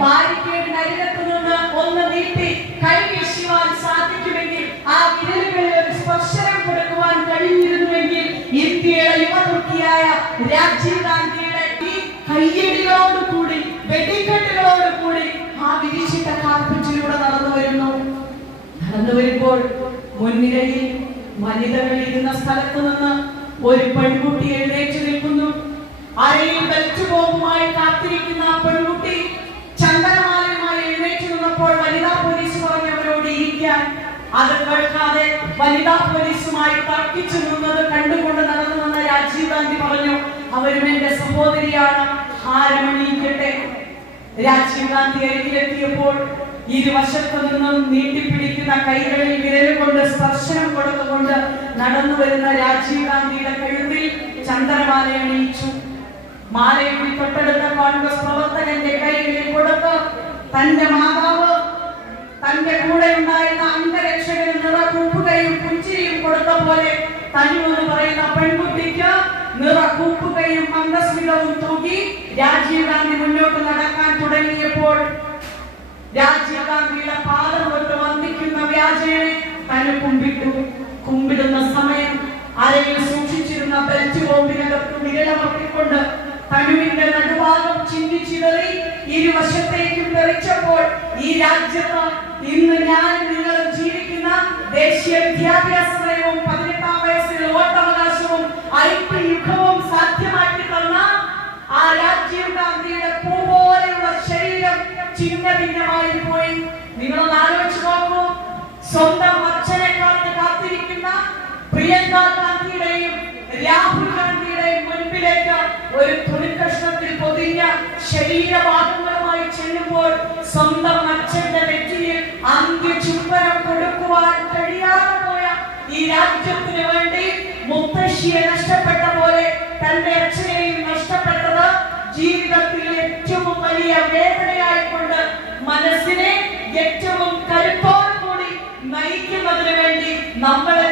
ബാരിക്കേഡിനരികത്ത് നിന്ന് ഒന്ന് നീട്ടി കൈ വീശുവാൻ സാധിക്കുമെങ്കിൽ, ആ വിരലുകളിൽ ഒരു സ്പർശനം കൊടുക്കുവാൻ കഴിഞ്ഞിരുന്നുവെങ്കിൽ, ഇന്ത്യയുടെ യുവതുർക്കിയായ രാജീവ് ഗാന്ധിയുടെ ഈ കയ്യടികളോടുകൂടി, വെടിക്കെട്ടുകളോടുകൂടി ആ വിരിച്ചിട്ട കാർപ്പറ്റിലൂടെ നടന്നു വരുമ്പോൾ മുൻനിരയിൽ വനിതകൾ ഇരുന്ന സ്ഥലത്ത് നിന്ന് ഒരു പെൺകുട്ടി എഴുന്നേറ്റ് നിൽക്കുന്നു. അരയിൽ ബെൽറ്റ് ബോംബുമായി കാത്തിരിക്കുന്ന ആ പെൺകുട്ടി ചന്ദനമാലയുമായി എഴുന്നേറ്റ് നിന്നപ്പോൾ വനിതാ പോലീസ് പറഞ്ഞവരോട് ഇരിക്കാൻ. അത് കേൾക്കാതെ വനിതാ പോലീസുമായി തർക്കിച്ചു നിന്നത് കണ്ടുകൊണ്ട് നടന്നു വന്ന രാജീവ് ഗാന്ധി പറഞ്ഞു, അവരും എന്റെ സഹോദരിയാണ്, ഹാരമണിയിക്കട്ടെ. രാജീവ് ഗാന്ധി അരികിലെത്തിയപ്പോൾ ഇരുവശത്തു നിന്നും നീട്ടിപ്പിടിക്കുന്ന കൈകളിൽ വിരലുകൊണ്ട് സ്പർശനം കൊടുത്തുകൊണ്ട് നടന്നു വരുന്ന രാജീവ് ഗാന്ധിയുടെ കഴുത്തിൽ ചന്ദനമാല അണിയിച്ചു. മാലയുടെ തൊട്ടടുത്ത കോൺഗ്രസ് പ്രവർത്തകന്റെ കൈകളിൽ കൊടുത്ത് തന്റെ മാതാവ് തന്റെ കൂടെ ഉണ്ടായിരുന്ന അംഗരക്ഷകന് നിറകൂപ്പുകയും പുഞ്ചിരിയും കൊടുത്ത പോലെ തനു എന്ന് പറയുന്ന പെൺകുട്ടിക്ക് നിറകൂപ്പുകയും അംഗസ്മിതവും തൂക്കി രാജീവ് ഗാന്ധി മുന്നോട്ട് നടക്കാൻ തുടങ്ങിയപ്പോൾ രാജീവ് ഗാന്ധിയുടെ പാദം തൊട്ട് വന്ദിക്കുന്ന വ്യാജേനെ തനു കുമ്പിടുന്ന സമയം അരയിൽ സൂക്ഷിച്ചിരുന്ന ബെൽറ്റ് ബോംബിനകത്ത് വിരലമർത്തിക്കൊണ്ട് തനുവിന്റെ നടുഭാഗം ചിന്തിച്ചിതറി ഇരുവശത്തേക്കും തെറിച്ചപ്പോൾ ഈ രാജ്യത്ത് ഇന്ന് ഞാൻ നിങ്ങൾ ജീവിക്കുന്ന ദേശീയ വിദ്യാഭ്യാസ നയവും 18ാം വയസ്സിൽ വോട്ടവകാശവും ഐക്യയുഗവും സാധ്യമാക്കി തന്ന ആ രാജീവ് ഗാന്ധിയുടെ പൂ പോലെയുള്ള ശരീരം ചിഹ്ന ഭിന്നമായി പോയി. നിങ്ങളൊന്ന് ആലോചിച്ച് നോക്കൂ. സ്വന്തം അച്ഛനെ കാത്തിരിക്കുന്ന പ്രിയങ്ക ഗാന്ധിയുടെയും രാഹുൽ ഗാന്ധിയുടെയും മുൻപിലേക്ക് ഒരു തുണിക്കഷ്ണത്തിൽ പൊതിഞ്ഞ ശരീരഭാഗങ്ങളുമായി ചെല്ലുമ്പോൾ സ്വന്തം അച്ഛന്റെ നെറ്റിയിൽ അന്ത്യചുംബനം കൊടുക്കുവാൻ കഴിയാതെ പോയ ഈ രാജ്യത്തിന് വേണ്ടി മുത്തശ്ശിയെ നഷ്ടപ്പെട്ട പോലെ തന്റെ അച്ഛനെയും നഷ്ടപ്പെട്ടത് ജീവിതത്തിൽ ഏറ്റവും വലിയ വേദനയായിക്കൊണ്ട് മനസ്സിനെ ഏറ്റവും കരുത്തോടുകൂടി നയിക്കുന്നതിന് വേണ്ടി നമ്മളെ